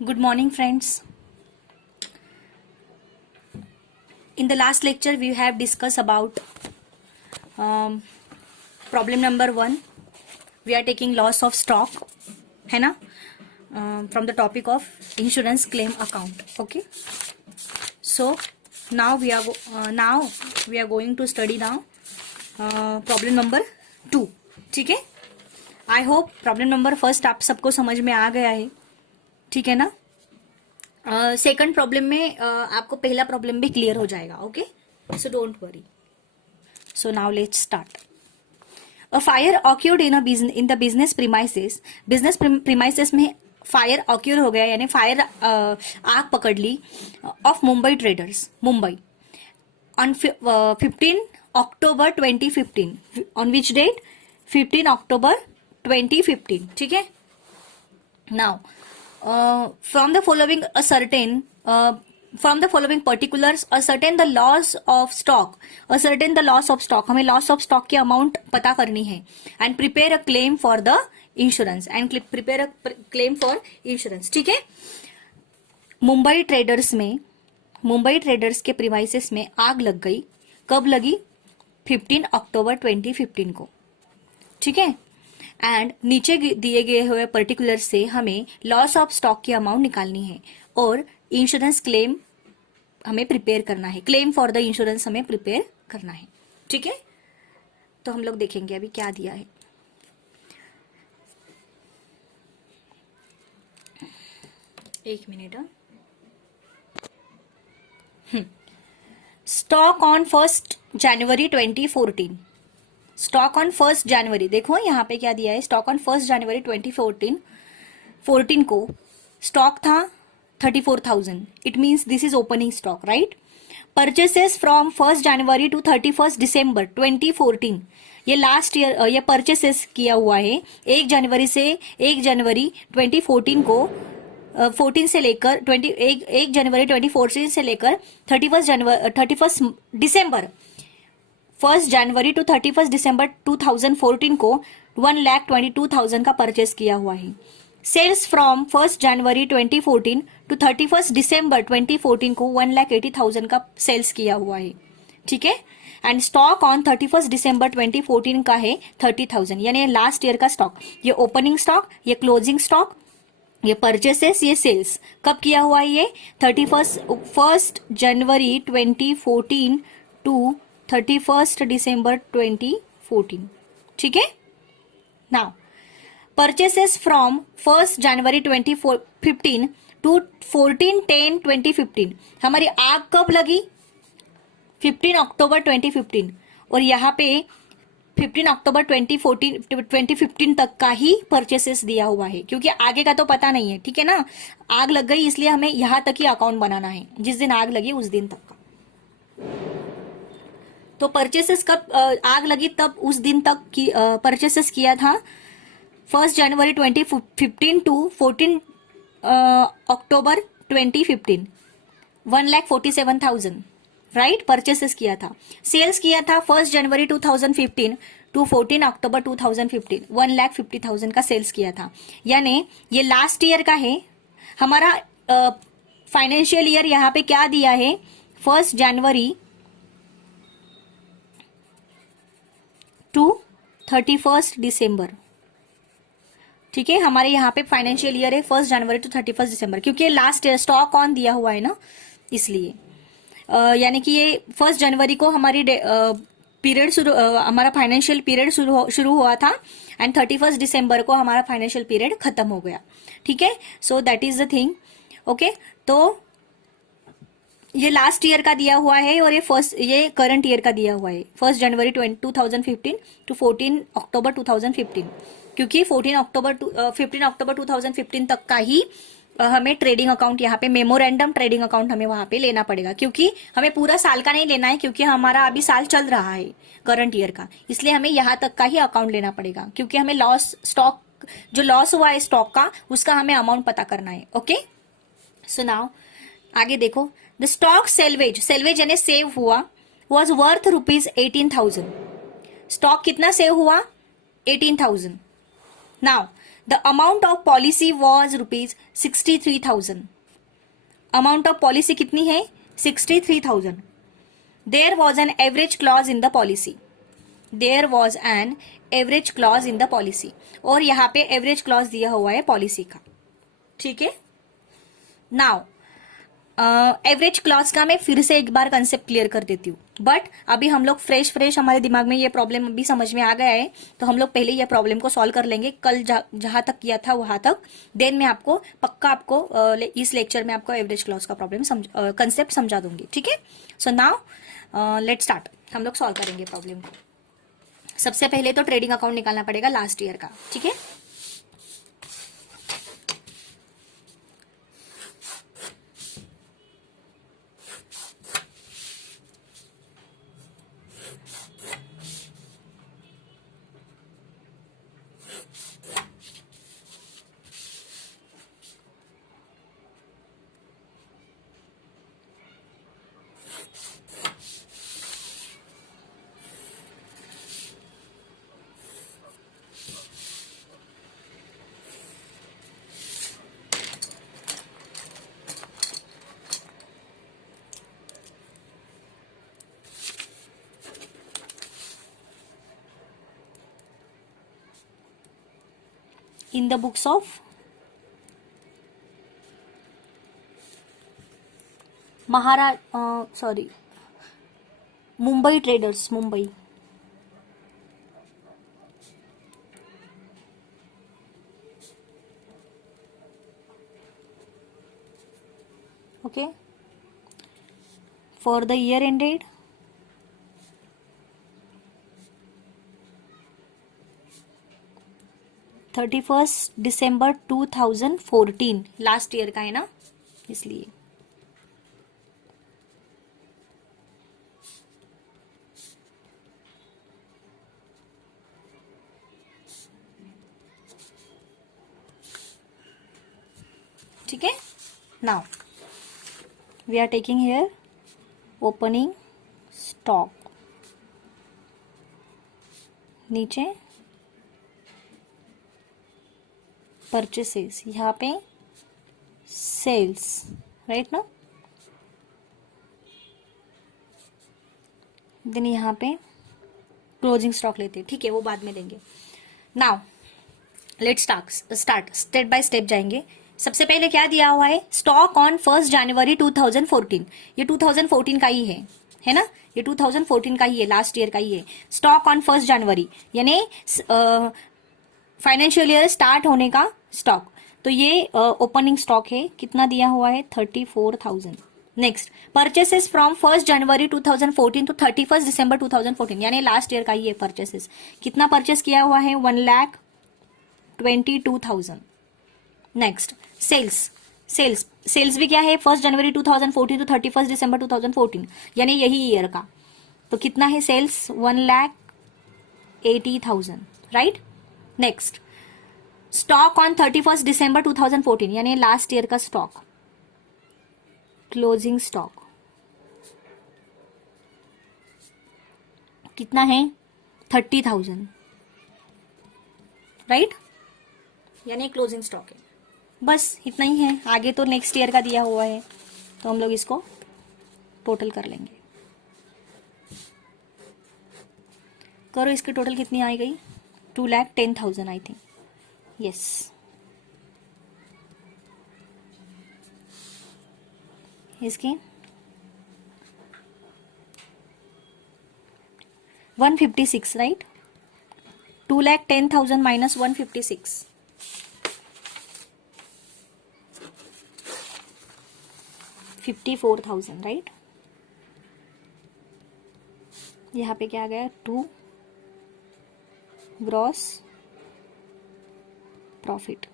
Good morning, friends. In the last lecture, we have discussed about problem number 1. We are taking loss of stock, है ना? From the topic of insurance claim account. Okay. So now we are going to study now problem number 2. ठीक है? I hope problem number first आप सबको समझ में आ गया है. ठीक है ना? सेकंड प्रॉब्लम में आपको पहला प्रॉब्लम भी क्लियर हो जाएगा. Okay, so don't worry. So now let's start. A fire occurred in the business premises. Business premises में फायर ऑक्यूर हो गया, यानी फायर आग पकड़ ली of Mumbai traders, Mumbai, on 15 October 2015. On which date? 15 October 2015. ठीक है. Now from the following particulars, ascertain the loss of stock. हमें loss of stock की amount पता करनी है. And prepare a claim for the insurance. ठीक है. मुंबई ट्रेडर्स के प्रीमाइसेस में आग लग गई. कब लगी? 15 अक्टूबर 2015 को. ठीक है. एंड नीचे दिए गए हुए पर्टिकुलर से हमें लॉस ऑफ स्टॉक की अमाउंट निकालनी है और इंश्योरेंस क्लेम हमें प्रिपेयर करना है. क्लेम फॉर द इंश्योरेंस हमें प्रिपेयर करना है. ठीक है. तो हम लोग देखेंगे अभी क्या दिया है. एक minute. Stock on 1 January 2014. Stock on 1 जनवरी, देखो यहाँ पे क्या दिया है. स्टॉक ऑन 1 जनवरी 2014 को स्टॉक था 34,000. It means this is opening stock, right. Purchases from 1 January to 31 December 2014. ये लास्ट ईयर ये परचेसेस किया हुआ है 1 जनवरी 2014 को 14 से लेकर 1 जनवरी 2014 से लेकर 31 दिसंबर 1 जनवरी टू 31 दिसंबर 2014 को 1,22,000 का परचेस किया हुआ है. Sales from 1 January 2014 to 31 December 2014 को 1,80,000 का सेल्स किया हुआ है. ठीक है. एंड स्टॉक ऑन 31 दिसंबर 2014 का है 30,000, यानी लास्ट ईयर का स्टॉक. ये ओपनिंग स्टॉक, ये क्लोजिंग स्टॉक, ये परचेसेस, ये सेल्स कब किया हुआ है? ये 1 जनवरी 2014 टू 31 दिसंबर 2014. ठीक है. Now purchases from 1 January 2015 to 14/10/2015. हमारी आग कब लगी? 15 अक्टूबर 2015. और यहाँ पे 15 अक्टूबर 2015 तक का ही परचेसेस दिया हुआ है, क्योंकि आगे का तो पता नहीं है. ठीक है ना. आग लग गई इसलिए हमें यहाँ तक ही अकाउंट बनाना है. जिस दिन आग लगी उस दिन तक का. तो परचेसेस कब आग लगी तब उस दिन तक की परचेसेस किया था 1 January 2015 to 14 October 2015. 1,47,000, right. Purchases किया था. सेल्स किया था 1 जनवरी 2015 टू 14 अक्टूबर 2015. 1,50,000 का सेल्स किया था. यानी ये लास्ट ईयर का है. हमारा फाइनेंशियल ईयर यहाँ पे क्या दिया है? 1 जनवरी टू 31 दिसंबर. ठीक है. हमारे यहाँ पे फाइनेंशियल ईयर है 1 जनवरी टू 31 दिसंबर, क्योंकि लास्ट ईयर स्टॉक ऑन दिया हुआ है ना, इसलिए. यानी कि ये 1 जनवरी को हमारी पीरियड हमारा फाइनेंशियल पीरियड शुरू हुआ था एंड 31 दिसंबर को हमारा फाइनेंशियल पीरियड खत्म हो गया. ठीक है. So that is the thing. Okay. तो ये लास्ट ईयर का दिया हुआ है और ये करंट ईयर का दिया हुआ है 1 जनवरी 2015 टू 14 अक्टूबर 2015, क्योंकि 15 अक्टूबर 2015 तक का ही हमें ट्रेडिंग अकाउंट यहाँ पे मेमोरेंडम ट्रेडिंग अकाउंट हमें वहां पे लेना पड़ेगा, क्योंकि हमें पूरा साल का नहीं लेना है, क्योंकि हमारा अभी साल चल रहा है करंट ईयर का. इसलिए हमें यहाँ तक का ही अकाउंट लेना पड़ेगा, क्योंकि हमें जो लॉस हुआ है स्टॉक का उसका हमें अमाउंट पता करना है. ओके. सो नाउ आगे देखो. द स्टॉक सेल्वेज यानी सेव हुआ वॉज वर्थ ₹18,000. स्टॉक कितना सेव हुआ? 18,000. Now the amount of policy was ₹63,000. Amount of policy कितनी है? 63,000. There was an average clause in the policy. There was an average clause in the policy. और यहाँ पे average clause दिया हुआ है पॉलिसी का. ठीक है. नाउ एवरेज क्लॉज का मैं फिर से एक बार कंसेप्ट क्लियर कर देती हूँ. बट अभी हम लोग फ्रेश हमारे दिमाग में ये प्रॉब्लम अभी समझ में आ गया है, तो हम लोग पहले ये प्रॉब्लम को सॉल्व कर लेंगे. कल जहां तक किया था वहां तक. देन मैं आपको पक्का इस लेक्चर में आपको एवरेज क्लॉज का प्रॉब्लम कंसेप्ट समझा दूंगी. ठीक है. So now let start. हम लोग सॉल्व करेंगे प्रॉब्लम को. सबसे पहले तो ट्रेडिंग अकाउंट निकालना पड़ेगा लास्ट ईयर का. ठीक है. In the books of Mumbai Traders, Mumbai. Okay. For the year ended 31st December 2014. Last year का है ना, इसलिए. ठीक है. Now we are taking here opening stock. नीचे परचेसेस, यहाँ पे सेल्स. राइट ना. देन यहाँ पे क्लोजिंग स्टॉक लेते हैं. ठीक है, वो बाद में लेंगे. Now let's start step by step जाएंगे. सबसे पहले क्या दिया हुआ है? Stock on 1 January 2014. ये 2014 का ही है ना. ये 2014 का ही है, लास्ट ईयर का ही है. स्टॉक ऑन 1 जनवरी यानी फाइनेंशियल ईयर स्टार्ट होने का स्टॉक. तो ये ओपनिंग स्टॉक है. कितना दिया हुआ है? 34,000. Next, purchases from 1 January 2014 to 31 December 2014 यानी लास्ट ईयर का ही है परचेसेस. कितना परचेस किया हुआ है? 1,22,000. नेक्स्ट, सेल्स भी क्या है? 1 जनवरी 2014 टू 31 दिसंबर 2014 यानी यही ईयर का. तो कितना है sales? 1,80,000. Right. Next, stock on 31 December 2014 यानी लास्ट ईयर का स्टॉक. क्लोजिंग स्टॉक कितना है? 30,000. राइट. यानी क्लोजिंग स्टॉक है. बस इतना ही है. आगे तो नेक्स्ट ईयर का दिया हुआ है, तो हम लोग इसको टोटल कर लेंगे. करो, इसकी टोटल कितनी आई गई? 2,10,000 आई थिंक. यस. इसकी 156. राइट. 2,10,000 माइनस 156, 54,000. राइट. यहाँ पे क्या आ गया? 2 ग्रॉस प्रॉफिट.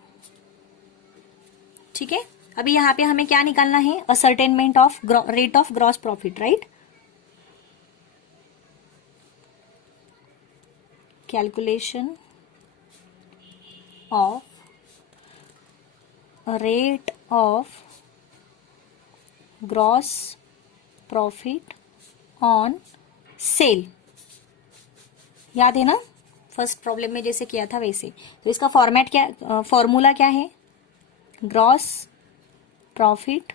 ठीक है. अभी यहाँ पे हमें क्या निकालना है? Ascertainment of rate of gross profit. Right. Calculation of rate of gross profit on sale. याद है ना? फर्स्ट प्रॉब्लम में जैसे किया था वैसे। तो इसका फॉर्मेट क्या, फॉर्मूला क्या है, gross profit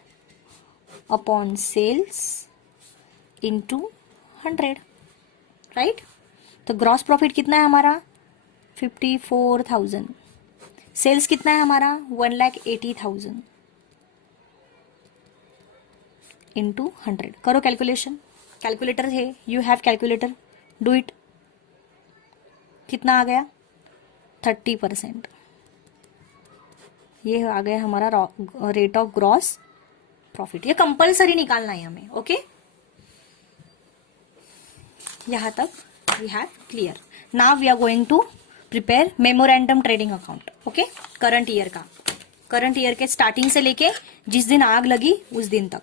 upon sales into 100, right. तो ग्रॉस प्रॉफिट कितना है हमारा 54,000, सेल्स कितना है हमारा 1,80,000 इंटू 100। करो कैलकुलेशन, कैलकुलेटर है, you have calculator, do it. कितना आ गया 30%। ये आ गया हमारा रेट ऑफ ग्रॉस प्रॉफिट। ये कंपल्सरी निकालना है हमें, ओके। यहां तक we have clear. Now we are going to prepare memorandum trading account, okay. Current year का, करंट ईयर के स्टार्टिंग से लेके जिस दिन आग लगी उस दिन तक।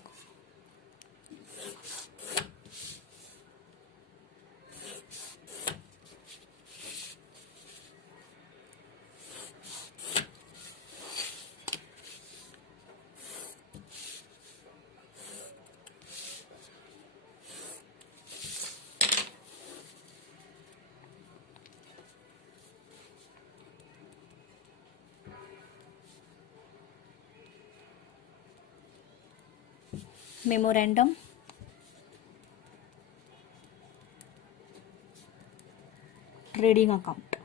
Memorandum trading account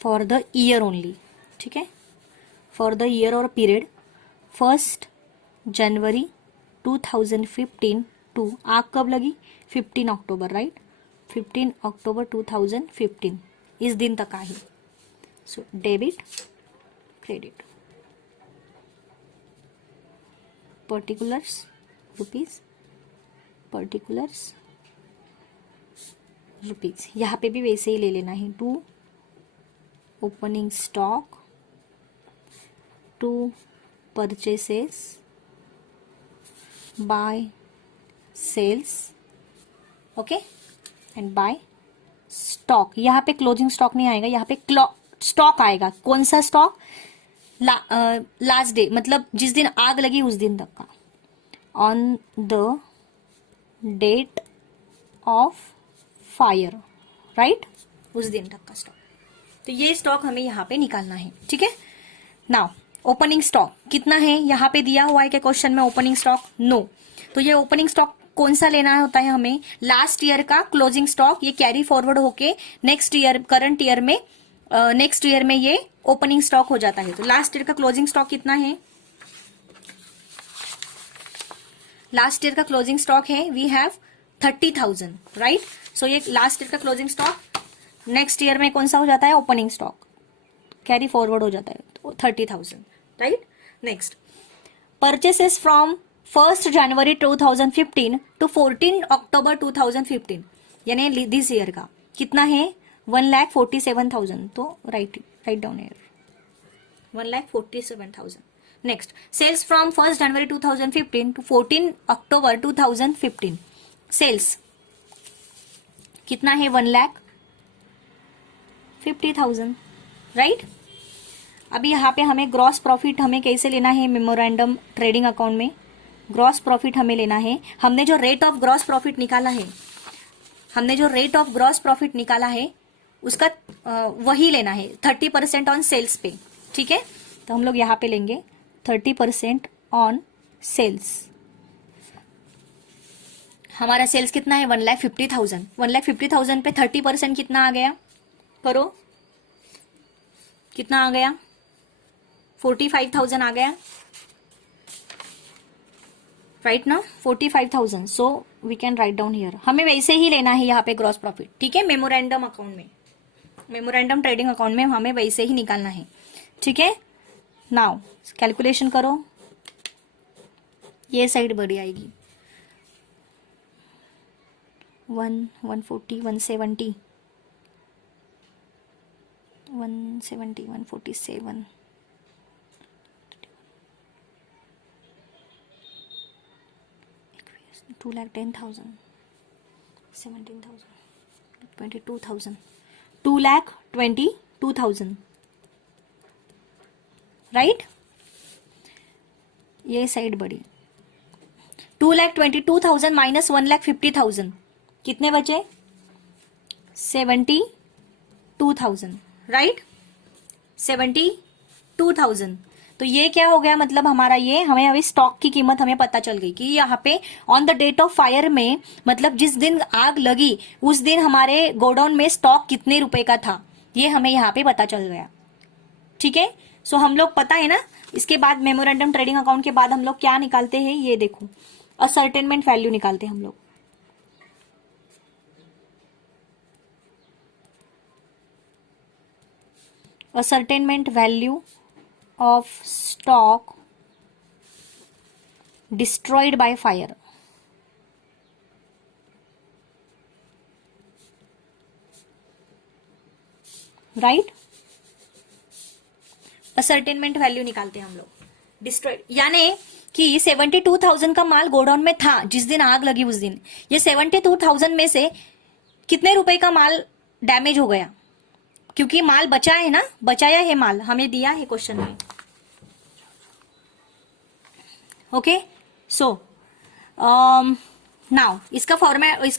for the year only, ठीक है, फॉर द ईयर और पीरियड 1 जनवरी 2015 टू, आग कब लगी 15 अक्टूबर, राइट, 15 अक्टूबर 2015, इस दिन तक आई। So debit credit particulars rupees, particulars rupees, यहाँ पे भी वैसे ही ले लेना है। To opening stock, to purchases by sales, okay, and by stock. यहाँ पे क्लोजिंग स्टॉक नहीं आएगा, यहाँ पे स्टॉक आएगा। कौन सा स्टॉक, लास्ट डे, मतलब जिस दिन आग लगी उस दिन तक का, on the date of fire, right, उस दिन तक का स्टॉक। तो ये स्टॉक हमें यहाँ पे निकालना है, ठीक है। नाउ ओपनिंग स्टॉक कितना है, यहाँ पे दिया हुआ है क्या क्वेश्चन में ओपनिंग स्टॉक, नो। तो ये ओपनिंग स्टॉक कौन सा लेना होता है हमें, लास्ट ईयर का क्लोजिंग स्टॉक, ये कैरी फॉरवर्ड होके नेक्स्ट ईयर, करंट ईयर में, नेक्स्ट ईयर में ये ओपनिंग स्टॉक हो जाता है। तो लास्ट ईयर का क्लोजिंग स्टॉक कितना है, लास्ट ईयर का क्लोजिंग स्टॉक है वी हैव 30,000, राइट। सो ये लास्ट ईयर का क्लोजिंग स्टॉक नेक्स्ट ईयर में कौन सा हो जाता है, ओपनिंग स्टॉक, कैरी फॉरवर्ड हो जाता है, तो 30,000, right. Next purchases from 1 January 2015 to 14 October 2015, यानी दिस ईयर का कितना है 1,47,000, तो write down year 1,47,000। Next sales from 1 January 2015 to 14 October 2015, sales कितना है 1,50,000, राइट। अभी यहाँ पे हमें ग्रॉस प्रॉफिट हमें कैसे लेना है, मेमोरेंडम ट्रेडिंग अकाउंट में ग्रॉस प्रॉफिट हमें लेना है। हमने जो रेट ऑफ ग्रॉस प्रॉफिट निकाला है, हमने जो रेट ऑफ ग्रॉस प्रॉफिट निकाला है उसका वही लेना है 30% ऑन सेल्स पे, ठीक है। तो हम लोग यहाँ पे लेंगे 30% ऑन सेल्स। हमारा सेल्स कितना है 1,50,000, 1,50,000 पे 30% कितना आ गया, करो कितना आ गया 45,000 आ गया, राइट ना, 45,000। So we can write down here. हमें वैसे ही लेना है यहाँ पे ग्रॉस प्रॉफिट, ठीक है, मेमोरेंडम अकाउंट में, मेमोरेंडम ट्रेडिंग अकाउंट में हमें वैसे ही निकालना है, ठीक है। नाउ कैलकुलेशन करो, ये साइड बड़ी आएगी 140, 170, 170, 147, 2,10,000, 17,000, 22,000, 2,22,000, राइट। ये साइड बड़ी 2,22,000 माइनस 1,50,000 कितने बचे? 72,000, राइट, 72,000। तो ये क्या हो गया, मतलब हमारा ये, हमें अभी स्टॉक की कीमत हमें पता चल गई कि यहाँ पे on the date of fire में, मतलब जिस दिन आग लगी उस दिन हमारे गोडाउन में स्टॉक कितने रुपए का था, ये हमें यहाँ पे पता चल गया। ठीक है, सो हम लोग पता है ना, इसके बाद मेमोरेंडम ट्रेडिंग अकाउंट के बाद हम लोग क्या निकालते हैं, ये देखो, असर्टेनमेंट वैल्यू निकालते हैं हम लोग। Ascertainment value of stock destroyed by fire, right. Ascertainment value निकालते हैं हम लोग, डिस्ट्रॉयड, यानी कि 72,000 का माल गोडाउन में था जिस दिन आग लगी उस दिन, ये 72,000 में से कितने रुपए का माल डैमेज हो गया, क्योंकि माल बचा है ना, बचाया है माल, हमें दिया है क्वेश्चन में। ओके, सो नाउ इसका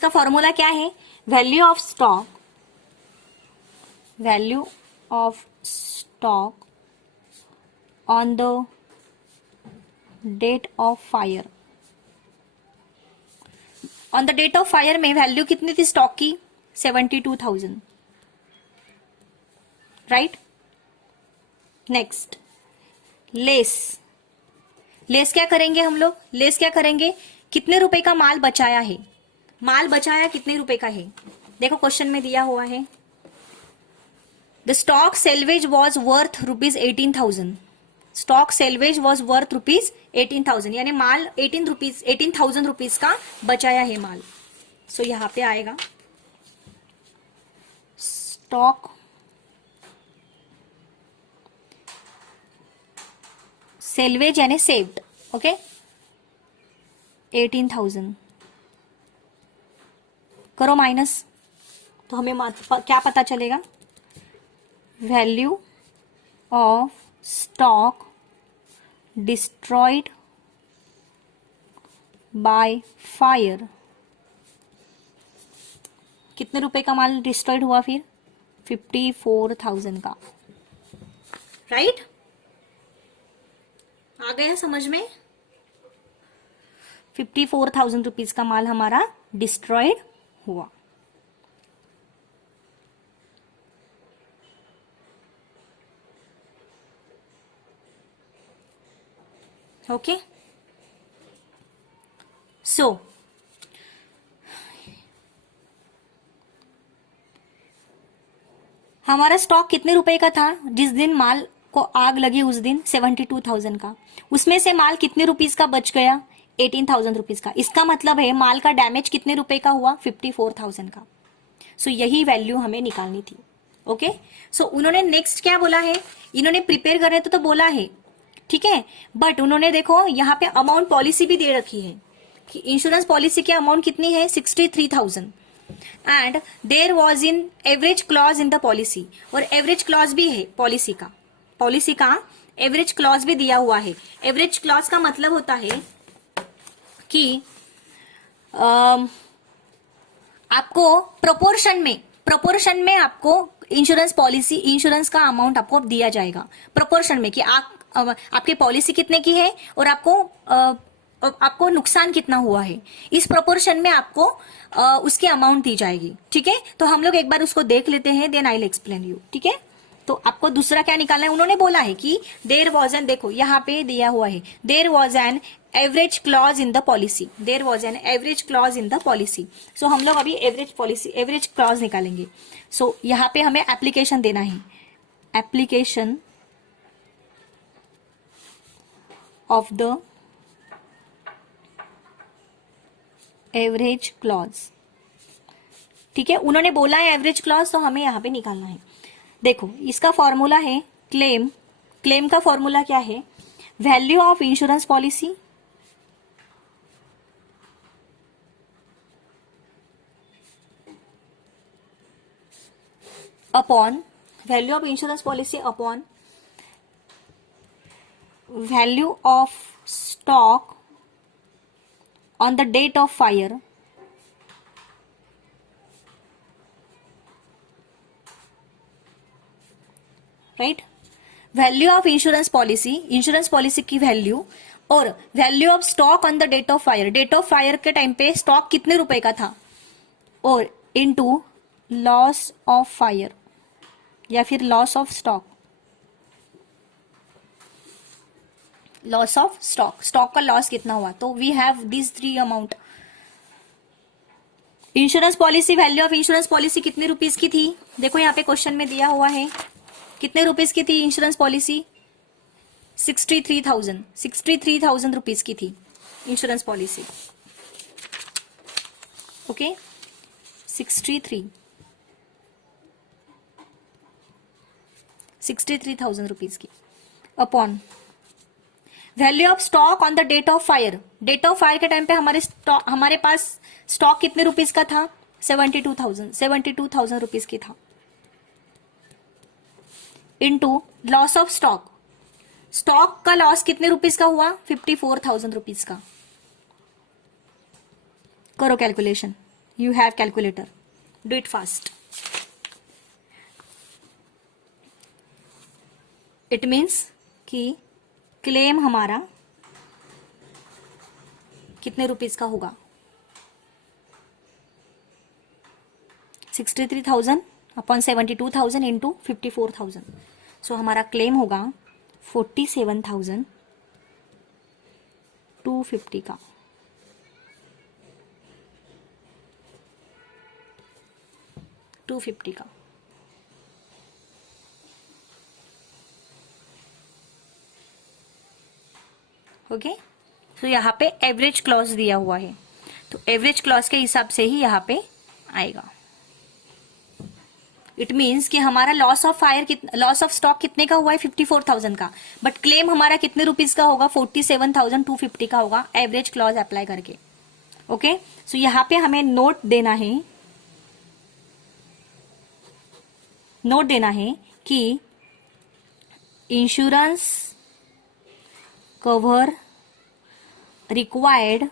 फॉर्मूला क्या है, value of stock, value of stock on the date of fire. On the date of fire में वैल्यू कितनी थी स्टॉक की, 72,000, राइट। नेक्स्ट, लेस, लेस क्या करेंगे हम लोग, लेस क्या करेंगे, कितने रुपए का माल बचाया है, माल बचाया कितने रुपए का है, देखो क्वेश्चन में दिया हुआ है, the stock salvage was worth ₹18,000, stock salvage was worth ₹18,000, यानी माल 18,000 रुपीज का बचाया है माल। सो यहां पे आएगा स्टॉक सेल्वेज यानी सेव्ड, ओके, 18,000 करो माइनस, तो हमें क्या पता चलेगा, value of stock destroyed by fire, कितने रुपए का माल डिस्ट्रॉयड हुआ फिर, 54,000 का, राइट। आ गया समझ में, 54,000 रुपीज का माल हमारा डिस्ट्रॉयड हुआ। ओके, सो हमारा स्टॉक कितने रुपए का था जिस दिन माल को आग लगी उस दिन, 72,000 का, उसमें से माल कितने रुपीज का बच गया, 18,000 रुपीज का, इसका मतलब है माल का डैमेज कितने रुपए का हुआ, 54,000 का। सो यही वैल्यू हमें निकालनी थी। ओके, सो उन्होंने नेक्स्ट क्या बोला है, इन्होंने प्रिपेयर करने तो बोला है, ठीक है, बट उन्होंने देखो यहाँ पे अमाउंट पॉलिसी भी दे रखी है कि इंश्योरेंस पॉलिसी की अमाउंट कितनी है, 63,000, and there was in average clause in the policy, और एवरेज क्लॉज भी है पॉलिसी का एवरेज क्लॉज भी दिया हुआ है। एवरेज क्लॉज का मतलब होता है कि आपको प्रोपोर्शन में आपको इंश्योरेंस का अमाउंट आपको दिया जाएगा, प्रोपोर्शन में, कि आपकी पॉलिसी कितने की है और आपको नुकसान कितना हुआ है, इस प्रोपोर्शन में आपको उसकी अमाउंट दी जाएगी। ठीक है, तो हम लोग एक बार उसको देख लेते हैं, then I will explain you. ठीक है, तो आपको दूसरा क्या निकालना है, उन्होंने बोला है कि देयर वॉज एन, देखो यहाँ पे दिया हुआ है, there was an average clause in the policy, there was an average clause in the policy. So हम लोग अभी एवरेज क्लॉज निकालेंगे। सो यहाँ पे हमें एप्लीकेशन देना है, application of the average clause. ठीक है, उन्होंने बोला है एवरेज क्लॉज, तो हमें यहां पे निकालना है। देखो इसका फॉर्मूला है क्लेम का फॉर्मूला क्या है, value of insurance policy upon value of insurance policy upon value of stock on the date of fire right. Value of insurance policy की वैल्यू और value of stock on the date of fire, date of fire के time पे stock कितने रुपए का था, और into loss of fire या फिर loss of stock, loss of stock, stock का लॉस कितना हुआ। तो we have this three amount. Insurance policy, value of insurance policy कितने रुपीस की थी, देखो यहाँ पे क्वेश्चन में दिया हुआ है कितने रुपीस की थी इंश्योरेंस पॉलिसी, 63,000 रुपीज की थी इंश्योरेंस पॉलिसी। ओके 63,000 रुपीज की upon value of stock on the date of fire, date of fire के टाइम पे हमारे पास स्टॉक कितने रुपीस का था, 72,000 रुपीज की था, into loss of stock, stock का लॉस कितने रुपीस का हुआ, 54,000 रुपीज का। करो calculation, you have calculator, do it fast. It means कि क्लेम हमारा कितने रुपीस का होगा, 63,000 अपॉन 72,000 इंटू 54,000। सो हमारा क्लेम होगा 47,250 का। $250 का। ओके तो यहाँ पे एवरेज क्लॉज दिया हुआ है, तो एवरेज क्लॉज के हिसाब से ही यहाँ पे आएगा। इट मीन्स कि हमारा लॉस ऑफ स्टॉक कितने का हुआ है, 54,000 का, बट क्लेम हमारा कितने रुपीस का होगा, 47,250 का होगा एवरेज क्लॉज अप्लाई करके। ओके सो यहाँ पे हमें नोट देना है कि insurance cover required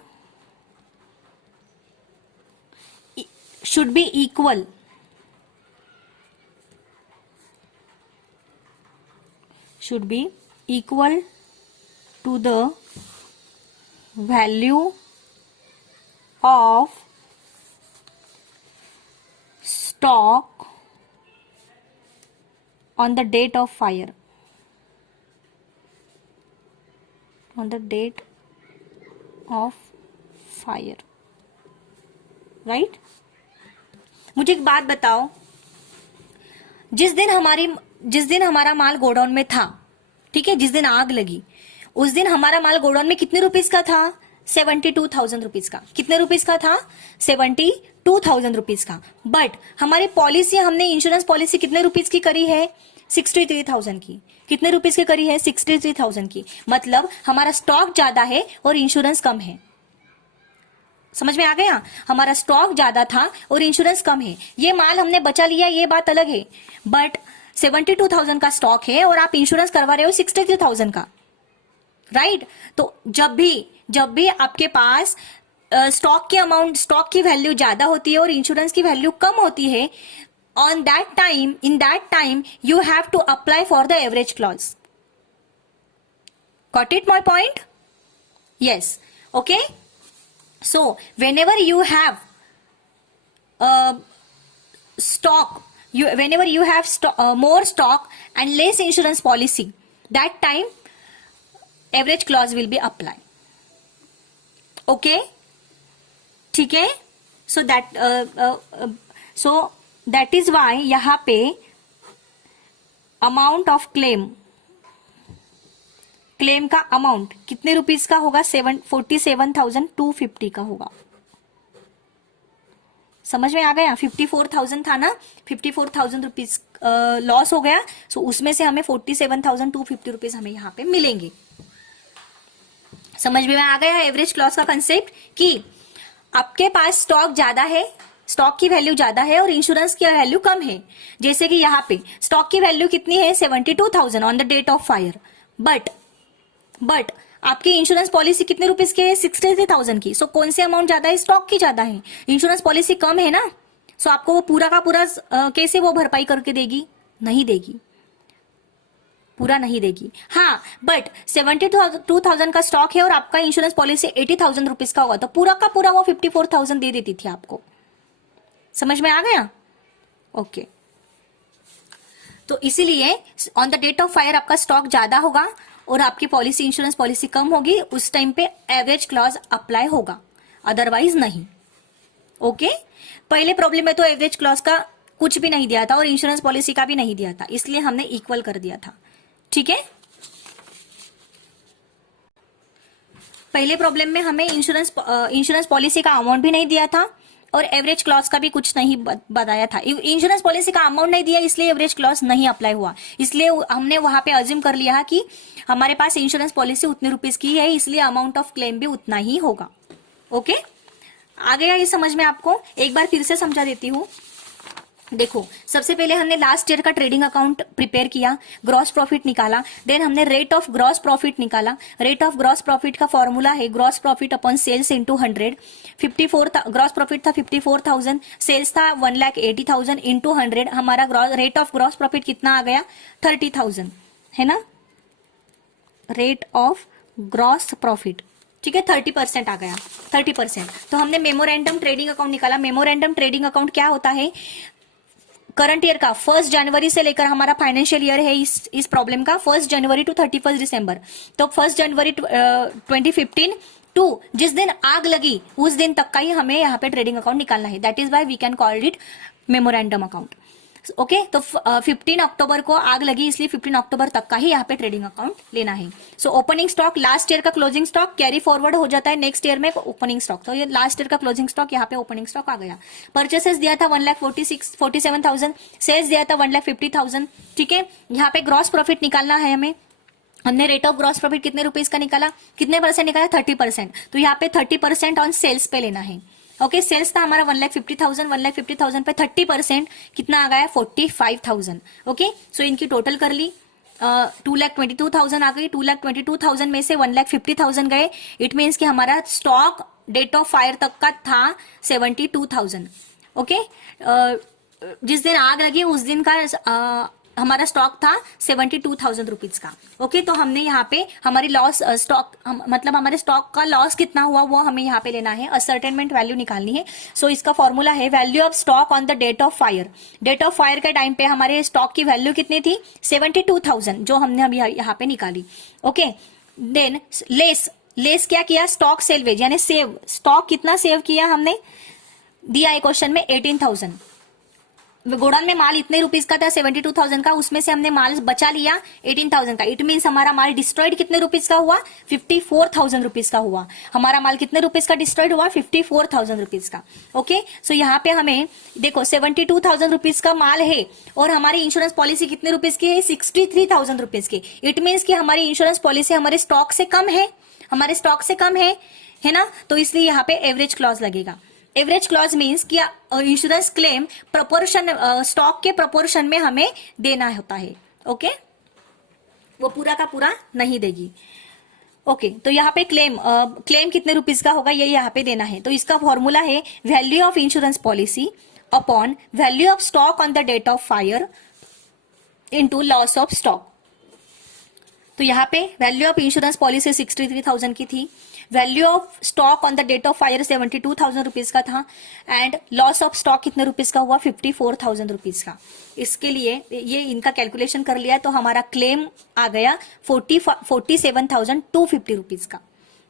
should be equal to the value of stock on the date of fire, right? मुझे एक बात बताओ, जिस दिन हमारा माल गोडाउन में था, ठीक है, जिस दिन आग लगी उस दिन हमारा माल गोडाउन में कितने रुपीस का था, 72,000 रुपीस का। कितने रुपीस का था, 72,000 रुपीस का। बट हमारी पॉलिसी, हमने इंश्योरेंस पॉलिसी कितने रुपीस की करी है, 63,000 की। कितने रुपीस की करी है, 63,000 की। मतलब हमारा स्टॉक ज्यादा है और इंश्योरेंस कम है। समझ में आ गया, हमारा स्टॉक ज्यादा था और इंश्योरेंस कम है। ये माल हमने बचा लिया, ये बात अलग है, बट 72,000 का स्टॉक है और आप इंश्योरेंस करवा रहे हो 63,000 का, राइट? तो जब भी आपके पास स्टॉक की वैल्यू ज्यादा होती है और इंश्योरेंस की वैल्यू कम होती है, in that time you have to apply for the average clause. Got it my point? Yes. Okay. So whenever you have more stock and less insurance policy, that time average clause will be applied. Okay, ठीक है? So that is why यहाँ पे amount of claim का amount कितने rupees का होगा, 47,250 का होगा। समझ में आ गया? 54,000 था ना, 54,000 रुपीज लॉस हो गया, सो उसमें से हमें 47,250 रुपीज हमें यहाँ पे मिलेंगे। समझ में आ गया एवरेज क्लॉज का कंसेप्ट, कि आपके पास स्टॉक ज्यादा है, स्टॉक की वैल्यू ज्यादा है और इंश्योरेंस की वैल्यू कम है। जैसे कि यहाँ पे स्टॉक की वैल्यू कितनी है, 72,000 on the date of fire, but आपकी इंश्योरेंस पॉलिसी कितने रुपीस की है, 63,000 की। सो कौन सी अमाउंट ज्यादा है, स्टॉक की ज्यादा है, इंश्योरेंस पॉलिसी कम है ना। सो आपको वो पूरा का पूरा कैसे वो भरपाई करके देगी, नहीं देगी। पूरा नहीं देगी। हाँ, बट 72,000 का स्टॉक है और आपका इंश्योरेंस पॉलिसी 80,000 रुपीज का होगा तो पूरा का पूरा वो 54,000 दे देती थी आपको। समझ में आ गया? ओके। तो इसीलिए on the date of fire आपका स्टॉक ज्यादा होगा और आपकी पॉलिसी, इंश्योरेंस पॉलिसी कम होगी, उस टाइम पे एवरेज क्लॉज अप्लाई होगा, अदरवाइज नहीं। ओके। पहले प्रॉब्लम में तो एवरेज क्लॉज का कुछ भी नहीं दिया था और इंश्योरेंस पॉलिसी का भी नहीं दिया था, इसलिए हमने इक्वल कर दिया था। ठीक है। पहले प्रॉब्लम में हमें इंश्योरेंस पॉलिसी का अमाउंट भी नहीं दिया था और एवरेज क्लॉज का भी कुछ नहीं बताया था। इंश्योरेंस पॉलिसी का अमाउंट नहीं दिया इसलिए एवरेज क्लॉज नहीं अप्लाई हुआ, इसलिए हमने वहां पे अज्यूम कर लिया कि हमारे पास इंश्योरेंस पॉलिसी उतने रुपीस की है, इसलिए अमाउंट ऑफ क्लेम भी उतना ही होगा। ओके, आ गया ये समझ में आपको? एक बार फिर से समझा देती हूँ। देखो, सबसे पहले हमने लास्ट ईयर का ट्रेडिंग अकाउंट प्रिपेयर किया, ग्रॉस प्रॉफिट निकाला, देन हमने रेट ऑफ ग्रॉस प्रॉफिट निकाला। रेट ऑफ ग्रॉस प्रॉफिट का फॉर्मूला है gross profit upon sales into 100। 54 gross profit था 54,000, सेल्स था 1,80,000 इंटू 100, हमारा रेट ऑफ ग्रॉस प्रॉफिट कितना आ गया? 30,000, है ना? रेट ऑफ ग्रॉस प्रॉफिट, ठीक है, 30% आ गया, 30%। तो हमने मेमोरेंडम ट्रेडिंग अकाउंट निकाला। मेमोरेंडम ट्रेडिंग अकाउंट क्या होता है? करंट ईयर का 1 जनवरी से लेकर, हमारा फाइनेंशियल ईयर है इस प्रॉब्लम का 1 जनवरी टू 31 दिसंबर। तो 1 जनवरी 2015 टू जिस दिन आग लगी उस दिन तक का ही हमें यहाँ पे ट्रेडिंग अकाउंट निकालना है। That is why we can call it memorandum account. Okay, तो 15 अक्टूबर को आग लगी, इसलिए 15 अक्टूबर तक का ही यहाँ पे ट्रेडिंग अकाउंट लेना है। So opening stock, last year का क्लोजिंग स्टॉक कैरी फॉरवर्ड हो जाता है नेक्स्ट ईयर में ओपनिंग स्टॉक। तो ये लास्ट ईयर का क्लोजिंग स्टॉक यहाँ पे ओपनिंग स्टॉक आ गया। परचेसेस दिया था 1,47,000, सेल्स दिया था 1,50,000। ठीक है, यहाँ पे ग्रॉस प्रॉफिट निकालना है हमें। हमने रेट ऑफ ग्रॉस प्रॉफिट कितने रुपीज का निकाला? कितने परसेंट निकाला? 30%। तो यहाँ पे 30% ऑन सेल्स पे लेना है। ओके, सेल्स था हमारा 1,50,000, 1,50,000 पे 30% कितना आ गया? 45,000। ओके, सो इनकी टोटल कर ली, 2,22,000 आ गई। 2,22,000 में से 1,50,000 गए। इट मीन्स कि हमारा स्टॉक डेट ऑफ फायर तक का था 72,000। ओके, जिस दिन आग लगी उस दिन का हमारा स्टॉक था 72,000 रुपीज का। ओके, तो हमने यहाँ पे हमारी लॉस स्टॉक मतलब हमारे स्टॉक का लॉस कितना हुआ वो हमें यहाँ पे लेना है, असर्टेनमेंट वैल्यू निकालनी है। सो इसका फॉर्मूला है value of stock on the date of fire. Date of fire के टाइम पे हमारे स्टॉक की वैल्यू कितनी थी? 72,000, जो हमने अभी यहाँ पे निकाली। ओके, देन लेस क्या किया? स्टॉक सेल्वेज यानी सेव, स्टॉक कितना सेव किया हमने? दिया है क्वेश्चन में 18,000। गोडाउन में माल इतने रुपीज का था 72,000 का, उसमें से हमने माल बचा लिया 18,000 का। इट मीन्स हमारा माल डिस्ट्रॉयड कितने रुपीज का हुआ? 54,000 रुपीज का हुआ। हमारा माल कितने रुपीज का डिस्ट्रॉयड हुआ? 54,000 रुपीज का। ओके, सो यहाँ पे हमें देखो 72,000 रुपीज का माल है और हमारी इंश्योरेंस पॉलिसी कितने रुपीज की है? 63,000 रुपीज की। इट मीन्स की हमारी इंश्योरेंस पॉलिसी हमारे स्टॉक से कम है, हमारे स्टॉक से कम है ना? तो इसलिए यहाँ पे एवरेज क्लॉज लगेगा। एवरेज क्लॉज मीन्स कि इंश्योरेंस क्लेम प्रोपोर्शन, स्टॉक के प्रोपोर्शन में हमें देना होता है। ओके, वो पूरा का पूरा नहीं देगी। ओके, तो यहाँ पे क्लेम कितने रुपीज का होगा ये यहाँ पे देना है। तो इसका फॉर्मूला है value of insurance policy upon value of stock on the date of fire into loss of stock. तो यहाँ पे वैल्यू ऑफ इंश्योरेंस पॉलिसी 63,000 की थी, value of stock on the date of fire 72,000 rupees का था and loss of stock कितने rupees का हुआ? 54,000 रुपीज का। इसके लिए ये इनका कैलकुलेशन कर लिया तो हमारा क्लेम आ गया 47,250 रुपीज का।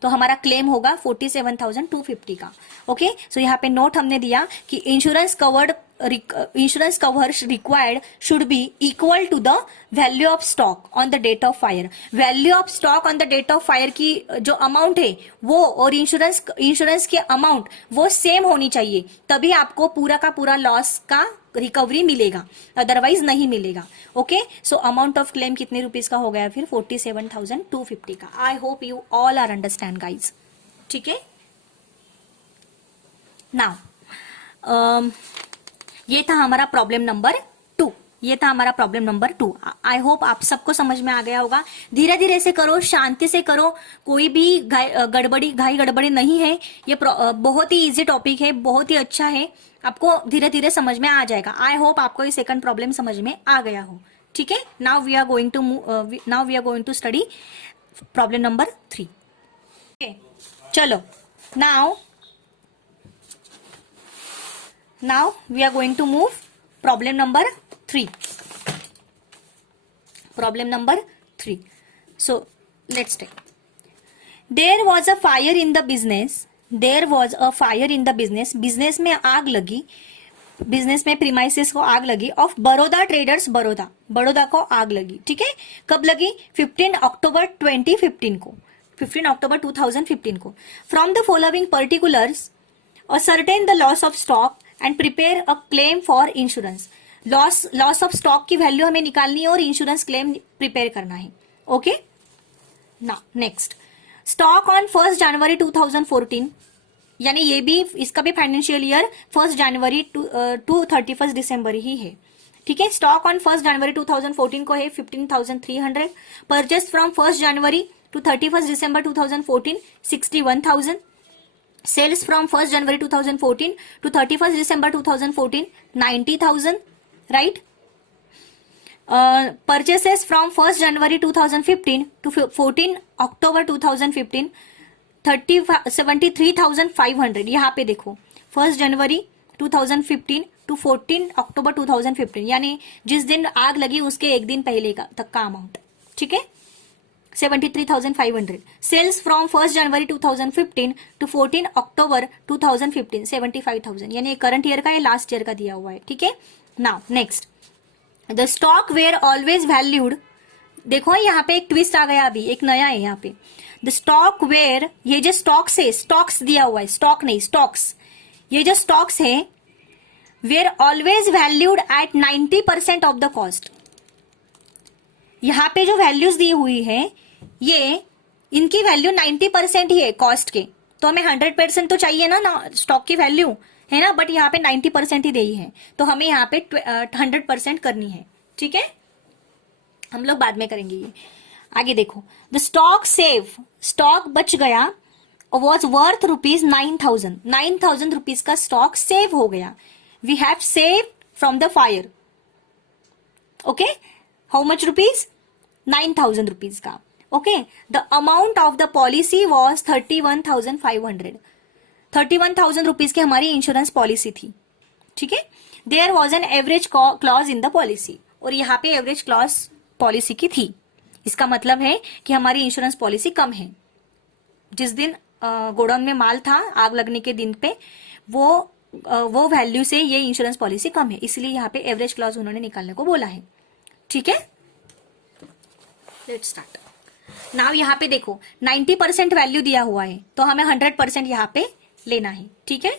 तो हमारा क्लेम होगा 47,250 का। ओके, सो यहाँ पे नोट हमने दिया कि insurance cover required should be equal to the value of stock on the date of fire. Value of stock on the date of fire की जो अमाउंट है वो और इंश्योरेंस की अमाउंट वो सेम होनी चाहिए, तभी आपको पूरा का पूरा लॉस का रिकवरी मिलेगा, अदरवाइज नहीं मिलेगा। Okay, so amount of claim कितने रुपीज का हो गया फिर? 47,250 का। I hope you all are understand guys. ठीक है, नाउ ये था हमारा प्रॉब्लम नंबर 2। ये था हमारा प्रॉब्लम नंबर 2। आई होप आप सबको समझ में आ गया होगा। धीरे धीरे से करो, शांति से करो, कोई भी घाई गड़बड़ी नहीं है। ये बहुत ही इजी टॉपिक है, बहुत ही अच्छा है, आपको धीरे धीरे समझ में आ जाएगा। आई होप आपको ये सेकंड प्रॉब्लम समझ में आ गया हो। ठीक है. Now we are going to study problem number 3. चलो, now we are going to move problem number 3. Problem number 3. So let's take. There was a fire in the business. Business में आग लगी, बिजनेस में प्रीमाइसेस को आग लगी of Baroda traders, Baroda को आग लगी. ठीक है, कब लगी? 15 अक्टूबर 2015 को, 15 अक्टूबर 2015 को. From the following particulars ascertain the loss of stock and prepare a claim for insurance. Loss of stock की वैल्यू हमें निकालनी है और इंश्योरेंस क्लेम प्रिपेयर करना है. ओके, ना नेक्स्ट. स्टॉक ऑन 1 जनवरी 2014, यानी ये भी, इसका भी फाइनेंशियल ईयर 1 जनवरी टू 31 दिसंबर ही है. ठीक है, स्टॉक ऑन 1 जनवरी 2014 को है 15,300. Purchase from 1 January to 31 December 2014 61,000. Sales from 1 January 2014 to 31 December 2014 90,000. Right. Purchases from 1st January 2015 to 14 October 2015 73,500. यहाँ पे देखो 1 जनवरी 2015 टू 14 अक्टूबर 2015, यानी जिस दिन आग लगी उसके एक दिन पहले का तक का अमाउंट. ठीक है, 73,500. Sales from 1 January 2015 to 14 October 2015 75,000, यानी करंट ईयर का या लास्ट ईयर का दिया हुआ है. ठीक है. Now next, the stock were always valued. देखो यहाँ पे एक ट्विस्ट आ गया, अभी एक नया है यहाँ पे. द स्टॉक वेयर, ये जो स्टॉक्स है, स्टॉक्स दिया हुआ है, स्टॉक नहीं, स्टॉक्स. ये जो स्टॉक्स है were always valued at 90% of the cost. यहाँ पे जो वैल्यूज दी हुई है ये, इनकी वैल्यू 90% ही है कॉस्ट के. तो हमें 100% तो चाहिए ना स्टॉक की वैल्यू, है ना, बट यहाँ पे 90% ही दी है, तो हमें यहाँ पे 100% करनी है. ठीक है, हम लोग बाद में करेंगे ये. आगे देखो, द स्टॉक सेव, स्टॉक बच गया, वॉज वर्थ ₹9,000. 9,000 रुपीज का स्टॉक सेव हो गया. We have save from the fire. Okay, how much rupees? 9,000 rupees का. Okay, the amount of the policy was 31,500. 31,000 rupees की हमारी इंश्योरेंस पॉलिसी थी. ठीक है. There was an average clause in the policy, और यहाँ पे एवरेज क्लॉज पॉलिसी की थी. इसका मतलब है कि हमारी इंश्योरेंस पॉलिसी कम है. जिस दिन गोडाउन में माल था आग लगने के दिन पे, वो वैल्यू से ये इंश्योरेंस पॉलिसी कम है, इसलिए यहाँ पे एवरेज क्लॉज उन्होंने निकालने को बोला है. ठीक है, लेट्स स्टार्ट. नाउ यहाँ पे देखो 90% वैल्यू दिया हुआ है, तो हमें 100% यहाँ पे लेना है. ठीक है,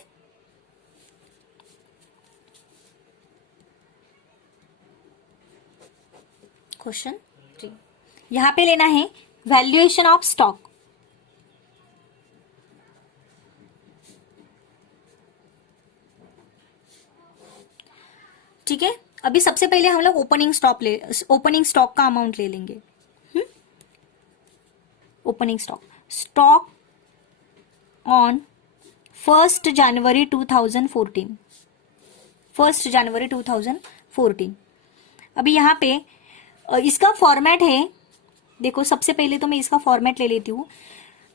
क्वेश्चन 3 यहां पे लेना है वैल्यूएशन ऑफ स्टॉक. ठीक है, अभी सबसे पहले हम लोग ओपनिंग स्टॉक का अमाउंट ले लेंगे. Opening stock on 1 January 2014. 1 January 2014. अभी यहाँ पे इसका फॉर्मेट है, देखो सबसे पहले तो मैं इसका फॉर्मेट ले लेती हूँ.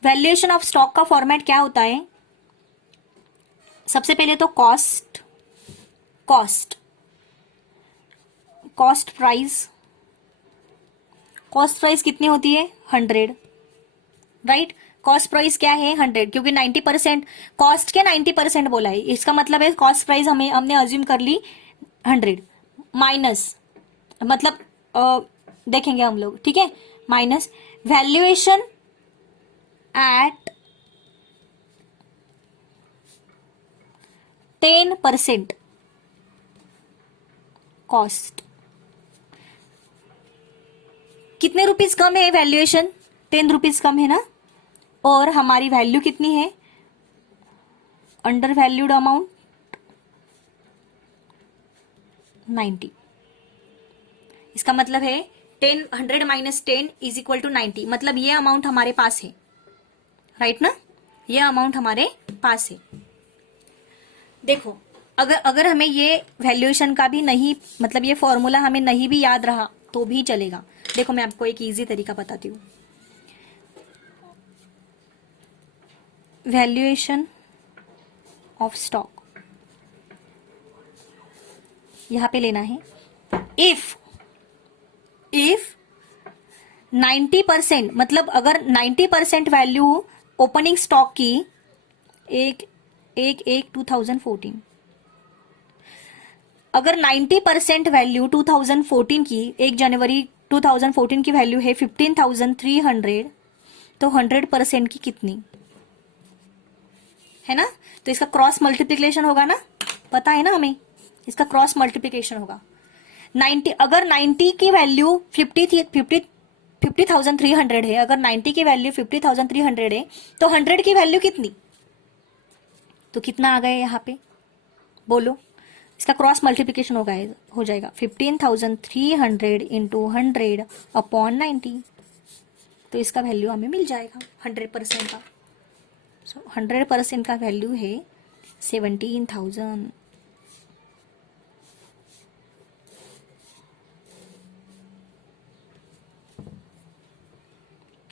वैल्यूएशन ऑफ स्टॉक का फॉर्मेट क्या होता है? सबसे पहले तो कॉस्ट प्राइस. कॉस्ट प्राइस कितनी होती है? 100. राइट. कॉस्ट प्राइस क्या है? 100, क्योंकि 90% कॉस्ट के 90% बोला है, इसका मतलब है कॉस्ट प्राइस हमने अज्यूम कर ली 100 माइनस, मतलब देखेंगे हम लोग. ठीक है, माइनस वैल्यूएशन एट 10% कॉस्ट. कितने रुपीज कम है वैल्यूएशन? 10 रुपीज कम है ना, और हमारी वैल्यू कितनी है? Under valued amount 90. इसका मतलब है 100 माइनस 10 इज इक्वल टू 90, मतलब ये अमाउंट हमारे पास है. राइट ना, ये अमाउंट हमारे पास है. देखो अगर हमें ये वैल्यूएशन का भी नहीं, मतलब ये फॉर्मूला हमें नहीं भी याद रहा, तो भी चलेगा। देखो मैं आपको एक इजी तरीका बताती हूँ। वैल्यूएशन ऑफ स्टॉक यहां पे लेना है। इफ 90%, मतलब अगर 90% वैल्यू ओपनिंग स्टॉक की एक एक एक 2014, अगर 90% वैल्यू 2014 की 1 जनवरी 2014 की वैल्यू है 15,300, तो 100% की कितनी है ना। तो इसका क्रॉस मल्टीप्लिकेशन होगा ना, पता है ना हमें, इसका क्रॉस मल्टीप्लिकेशन होगा। 90, अगर 90 की वैल्यू 50,300 है, अगर 90 की वैल्यू 50,300 है, तो 100 की वैल्यू कितनी, तो कितना आ गया यहाँ पे बोलो। इसका क्रॉस मल्टीप्लिकेशन हो जाएगा 15,300 इंटू 100 अपॉन 90, तो इसका वैल्यू हमें मिल जाएगा 100% का। सो 100% का वैल्यू है 17,000।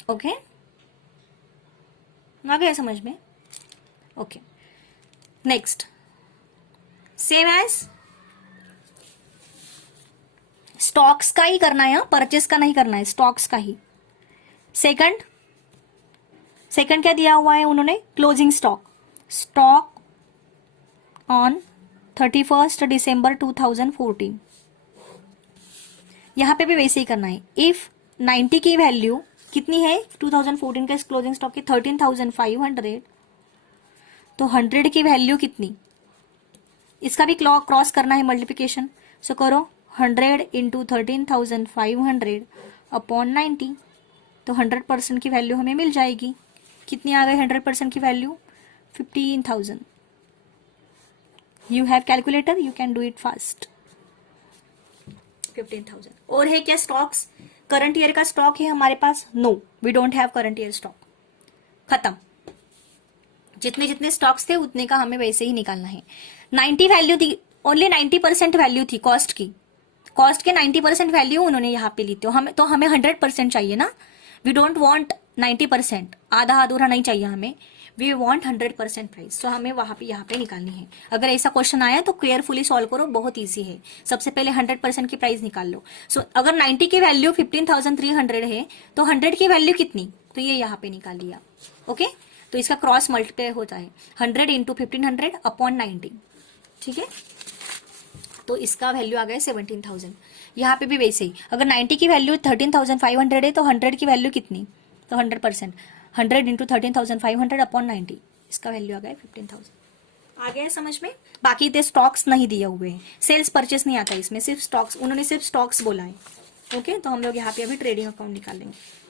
ओके, आ गया समझ में। Okay, next same as stocks का ही करना है, परचेस का नहीं करना है, स्टॉक्स का ही। सेकंड क्या दिया हुआ है उन्होंने, क्लोजिंग स्टॉक ऑन 31 दिसंबर 2014। यहां पे भी वैसे ही करना है। इफ 90 की वैल्यू कितनी है 2014 के क्लोजिंग स्टॉक की 13,500, तो 100 की वैल्यू कितनी, इसका भी क्रॉस करना है मल्टीप्लिकेशन। सो करो 100 इंटू 13,500 अपॉन 90, तो 100% की वैल्यू हमें मिल जाएगी। कितनी आ गई 100% की value, 15,000। You have calculator, you can do it fast. 15,000। और है क्या स्टॉक्स, करंट ईयर का स्टॉक है हमारे पास, no we don't have current year stock, खत्म। जितने जितने स्टॉक्स थे उतने का हमें वैसे ही निकालना है। 90 वैल्यू थी, ओनली 90% वैल्यू थी कॉस्ट की, कॉस्ट के 90% वैल्यू उन्होंने यहाँ पे ली थी। हमें 100% चाहिए ना, वी डोंट वांट 90%, आधा अधूरा नहीं चाहिए हमें, वी वांट 100% प्राइस। सो हमें वहां पे यहाँ पे निकालनी है। अगर ऐसा क्वेश्चन आया तो केयरफुली सॉल्व करो, बहुत ईजी है। सबसे पहले 100% की प्राइस निकाल लो। सो अगर 90 की वैल्यू 15,300 है, तो 100 की वैल्यू कितनी, तो ये यहाँ पे निकाल लिया। ओके, तो इसका क्रॉस मल्टीप्लाई होता है 100 इंटू 1500 अपॉन 90, ठीक है। तो इसका वैल्यू आ गया 17,000। यहाँ पे भी वैसे ही, अगर 90 की वैल्यू 13,500 है, तो 100 की वैल्यू कितनी, तो 100%, 100 इंटू 13,500 अपॉन 90, इसका वैल्यू आ गया 15,000। आ गया समझ में। बाकी इतने स्टॉक्स नहीं दिए हुए हैं, सेल्स परचेस नहीं आता इसमें, सिर्फ स्टॉक्स, उन्होंने सिर्फ स्टॉक्स बोला है। ओके, तो हम लोग यहाँ पे अभी ट्रेडिंग अकाउंट निकालेंगे।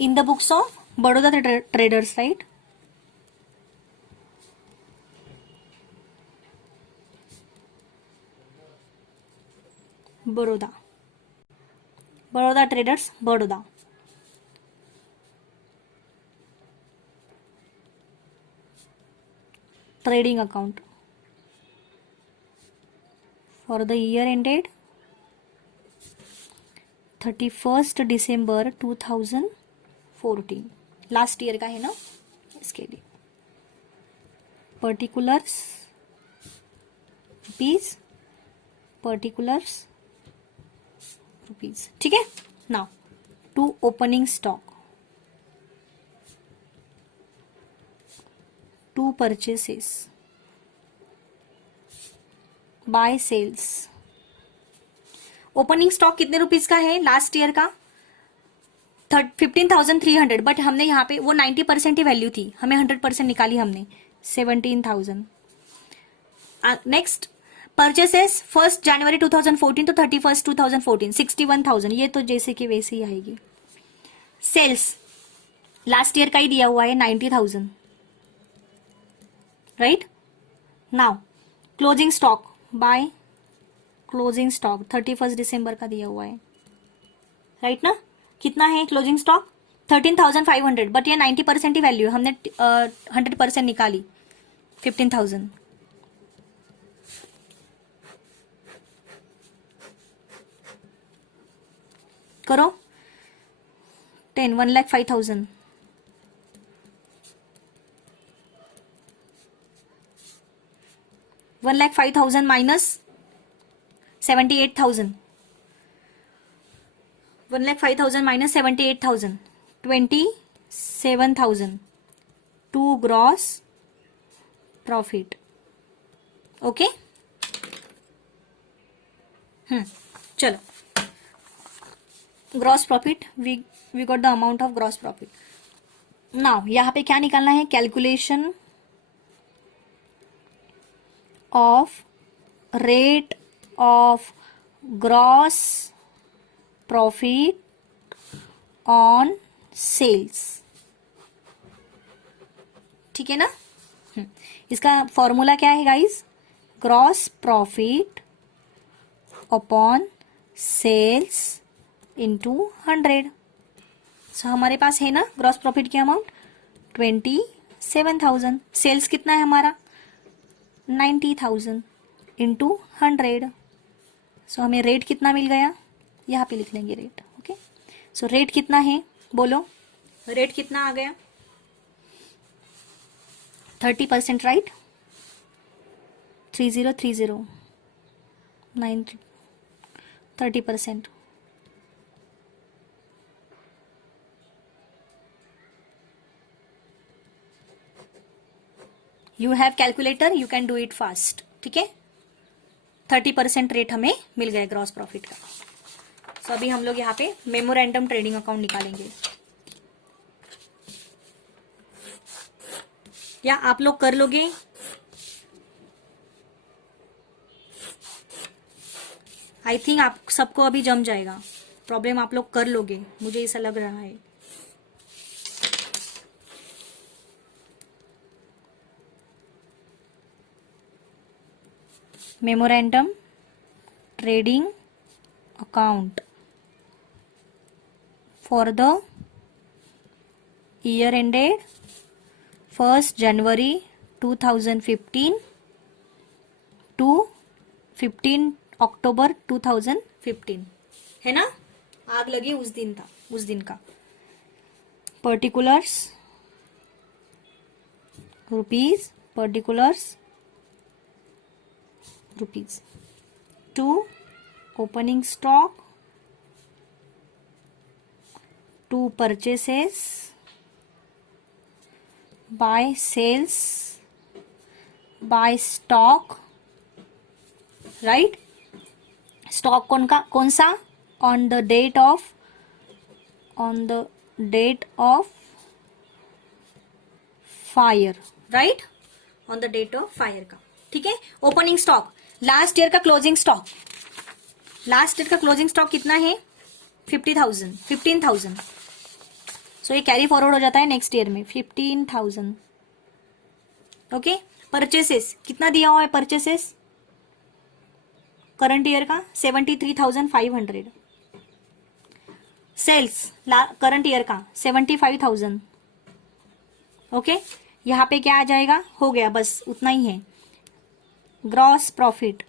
In the books of Baroda traders, right? Baroda traders, Baroda. Trading account for the year ended 31 December 2014, last year का है ना, इसके लिए पर्टिकुलर्स रुपीज, ठीक है। Now to opening stock, to purchases, by sales. Opening stock कितने rupees का है लास्ट ईयर का, 15,300, बट हमने यहाँ पे वो 90% ही वैल्यू थी, हमें 100% निकाली हमने 17,000। नेक्स्ट परचेसेस 1 जनवरी 2014 to 31 2014 61,000, ये तो जैसे कि वैसे ही आएगी। सेल्स लास्ट ईयर का ही दिया हुआ है 90,000, right. Now closing stock by closing stock 31 दिसंबर का दिया हुआ है, राइट ना। कितना है क्लोजिंग स्टॉक 13,500, बट ये 90% ही वैल्यू है, हमने 100% निकाली 15,000। करो 10 1,05,000, 1,05,000 minus 78,000, 1,05,000 minus 78,000 27,000 to gross profit. Okay, चलो gross profit, we got the amount of gross profit. Now यहाँ पे क्या निकालना है, calculation of rate of gross profit on sales, ठीक है ना। इसका फॉर्मूला क्या है guys, gross profit upon sales into 100। सो हमारे पास है ना ग्रॉस प्रॉफिट की अमाउंट 27,000, सेल्स कितना है हमारा 90,000 इंटू 100। सो हमें रेट कितना मिल गया, यहाँ पे लिख लेंगे रेट। ओके, सो रेट कितना है, बोलो रेट कितना आ गया 30%, right. 3030 9 30%। You have calculator, you can do it fast, ठीक है। 30% रेट हमें मिल गया ग्रॉस प्रॉफिट का। सो अभी हम लोग यहाँ पे मेमोरेंडम ट्रेडिंग अकाउंट निकालेंगे, या आप लोग कर लोगे, आई थिंक आप सबको अभी जम जाएगा, प्रॉब्लम आप लोग कर लोगे, मुझे ऐसा लग रहा है। Memorandum trading account for the year ended 1 January 2015 to 15 October 2015, है ना। आग लगी उस दिन था, उस दिन का। Particulars rupees, particulars rupees to opening stock to purchases by sales by stock, right. Stock कौन सा on the date of fire, right, on the date of fire का, ठीक है। ओपनिंग स्टॉक लास्ट ईयर का क्लोजिंग स्टॉक, लास्ट ईयर का closing stock कितना है 15,000। सो ये कैरी फॉरवर्ड हो जाता है नेक्स्ट ईयर में 15,000। ओके, परचेसेस कितना दिया हुआ है, परचेसेस करंट ईयर का 73,500, सेल्स करंट ईयर का 75,000। ओके, यहाँ पे क्या आ जाएगा, हो गया, बस उतना ही है। Gross profit,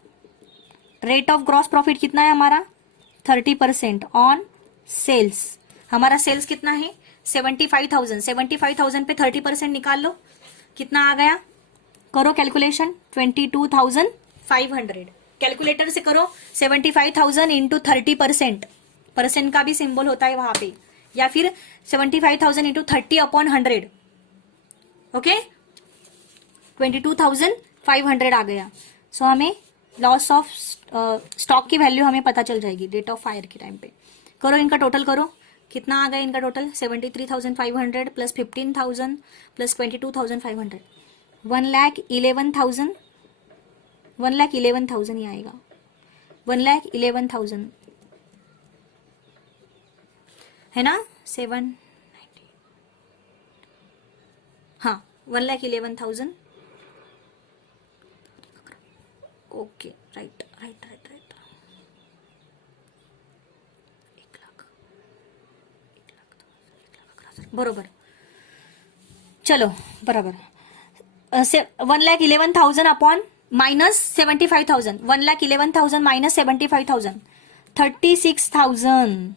rate of gross profit कितना है हमारा 30% ऑन सेल्स। हमारा सेल्स कितना है 75,000, 75,000 पे 30% निकाल लो, कितना आ गया, करो कैलकुलेशन 22,500। कैलकुलेटर से करो 75,000 इंटू 30%, परसेंट का भी सिंबल होता है वहां पे, या फिर 75,000 इंटू 30/100। ओके, 22,500 आ गया। सो हमें लॉस ऑफ स्टॉक की वैल्यू हमें पता चल जाएगी डेट ऑफ फायर के टाइम पे। करो इनका टोटल करो, कितना आ गया इनका टोटल? 73,500 प्लस 15,000 प्लस 22,500, 1,11,000, 1,11,000 ही आएगा, 1,11,000 है ना? 7, हाँ 1,11,000। Okay, right right right right, 1,00,000 बरोबर. चलो बरोबर. 1,11,000 upon minus 75,000, 1,11,000 minus 75,000, 36,000.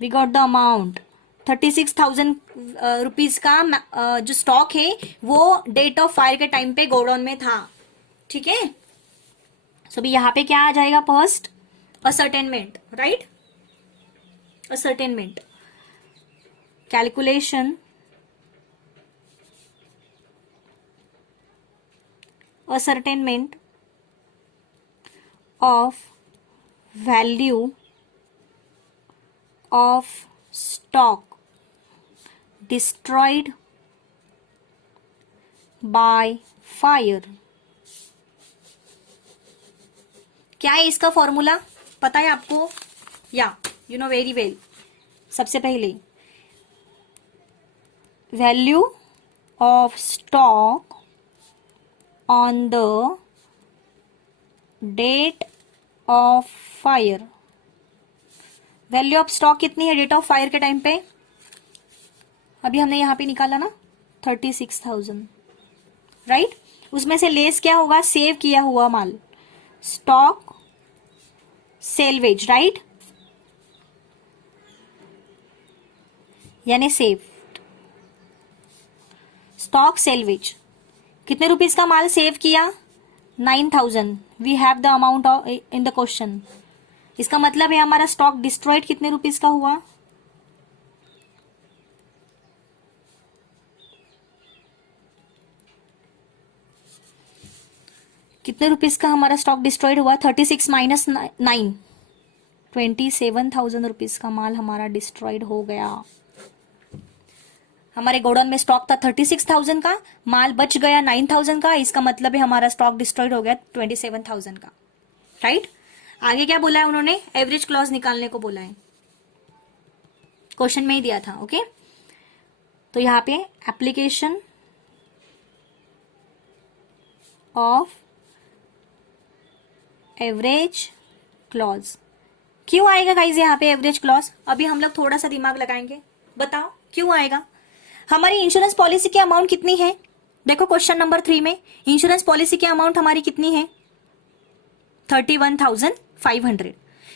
We got the amount. 36,000 rupees का जो स्टॉक है वो डेट ऑफ फायर के टाइम पे गोडाउन में था. ठीक है. सो भी यहाँ पे क्या आ जाएगा? First ascertainment, right? Ascertainment, calculation ascertainment of value of stock destroyed by fire. क्या है इसका फॉर्मूला? पता है आपको? या यू नो वेरी वेल. सबसे पहले value of stock on the date of fire. Value of stock कितनी है डेट ऑफ फायर के टाइम पे? अभी हमने यहां पे निकाला ना 36,000, राइट? उसमें से लेस क्या होगा? सेव किया हुआ माल, स्टॉक सेल्वेज, राइट? यानी सेव स्टॉक सेल्वेज. कितने रुपीस का माल सेव किया? 9,000. We have the amount in the question. इसका मतलब है हमारा स्टॉक डिस्ट्रॉयड कितने रुपीस का हुआ? कितने रुपीस का हमारा स्टॉक डिस्ट्रॉयड हुआ? 36 माइनस 9, 27,000 रुपीस का माल हमारा डिस्ट्रॉयड हो गया. हमारे गोडाउन में स्टॉक था 36,000 का, माल बच गया 9,000 का. इसका मतलब है हमारा स्टॉक डिस्ट्रॉयड हो गया 27,000 का, राइट? आगे क्या बोला है उन्होंने? एवरेज क्लॉज निकालने को बोला है. क्वेश्चन में ही दिया था. ओके, तो यहाँ पे एप्लीकेशन ऑफ एवरेज क्लॉज. क्यों आएगा गाइज यहाँ पे एवरेज क्लॉज? अभी हम लोग थोड़ा सा दिमाग लगाएंगे. बताओ क्यों आएगा? हमारी इंश्योरेंस पॉलिसी की अमाउंट कितनी है? देखो क्वेश्चन नंबर 3 में इंश्योरेंस पॉलिसी की अमाउंट हमारी कितनी है? 31,500.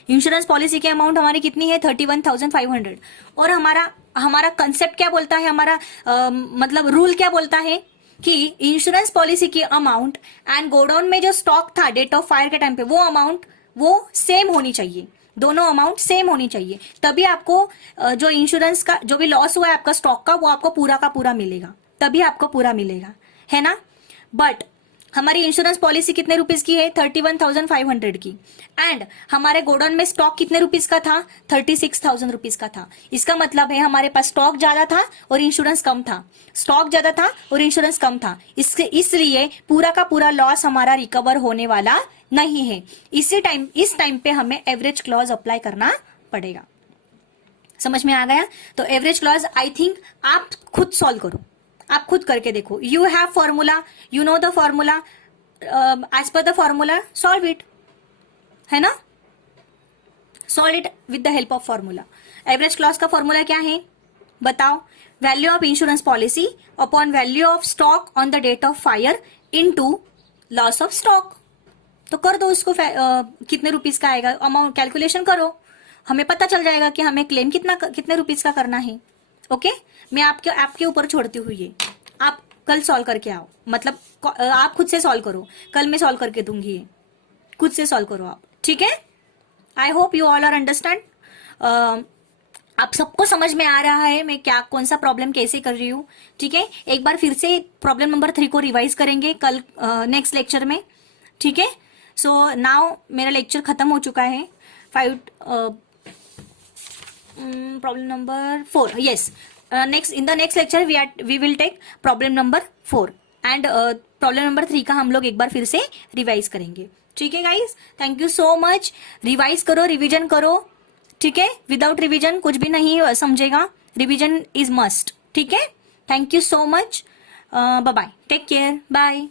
इंश्योरेंस पॉलिसी की अमाउंट हमारी कितनी है? 31,500. और हमारा कंसेप्ट क्या बोलता है? हमारा मतलब रूल क्या बोलता है कि इंश्योरेंस पॉलिसी की अमाउंट एंड गोडाउन में जो स्टॉक था डेट ऑफ फायर के टाइम पे वो अमाउंट वो सेम होनी चाहिए. दोनों अमाउंट सेम होनी चाहिए, तभी आपको जो इंश्योरेंस का जो भी लॉस हुआ है आपका स्टॉक का वो आपको पूरा का पूरा मिलेगा, तभी आपको पूरा मिलेगा, है ना? बट हमारी इंश्योरेंस पॉलिसी कितने रुपीस की है? 31,500 की. एंड हमारे गोडाउन में स्टॉक कितने रुपीस का था? 36,000 रुपीस का था. इसका मतलब है हमारे पास स्टॉक ज्यादा था और इंश्योरेंस कम था. स्टॉक ज्यादा था और इंश्योरेंस कम था, इसलिए पूरा का पूरा लॉस हमारा रिकवर होने वाला नहीं है. इस टाइम पे हमें एवरेज क्लॉज अप्लाई करना पड़ेगा. समझ में आ गया? तो एवरेज क्लॉज आई थिंक आप खुद सॉल्व करो, आप खुद करके देखो. You have formula, you know the formula, as per the formula solve it, है ना? Solve it with the help of formula. Average clause का फॉर्मूला क्या है बताओ? Value of insurance policy upon value of stock on the date of fire into loss of stock. तो कर दो उसको, कितने रुपीस का आएगा अमाउंट कैलकुलेशन करो, हमें पता चल जाएगा कि हमें क्लेम कितने रुपीस का करना है. ओके, मैं आपके ऊपर छोड़ती हुई ये, आप कल सॉल्व करके आओ, मतलब आप खुद से सॉल्व करो, कल मैं सॉल्व करके दूंगी ये, खुद से सॉल्व करो आप, ठीक है? I hope you all are understand. आप सबको समझ में आ रहा है मैं क्या कौन सा प्रॉब्लम कैसे कर रही हूँ, ठीक है? एक बार फिर से प्रॉब्लम नंबर 3 को रिवाइज करेंगे कल नेक्स्ट लेक्चर में, ठीक है? सो नाउ मेरा लेक्चर खत्म हो चुका है. Problem number 4, yes. Next, in the next lecture we will take problem number 4 and problem number 3 का हम लोग एक बार फिर से रिवाइज करेंगे. ठीक है guys, thank you so much. Revise करो, रिवीजन करो. ठीक है, विदाउट रिवीजन कुछ भी नहीं समझेगा. Revision is must. ठीक है, thank you so much. Bye bye, take care, bye.